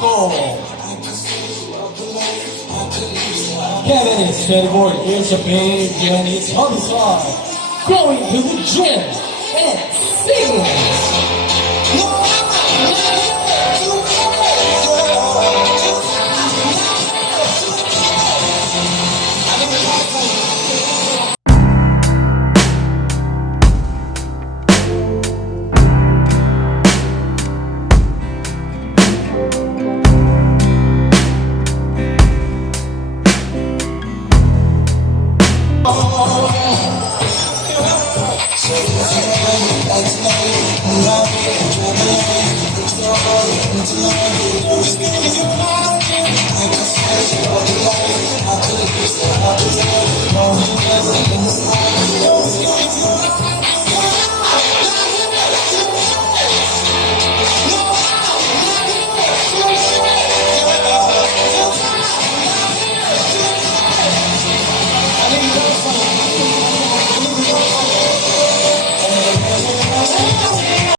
Marco. Kevin is 24 years of age and is on the side, going to the gym and singing.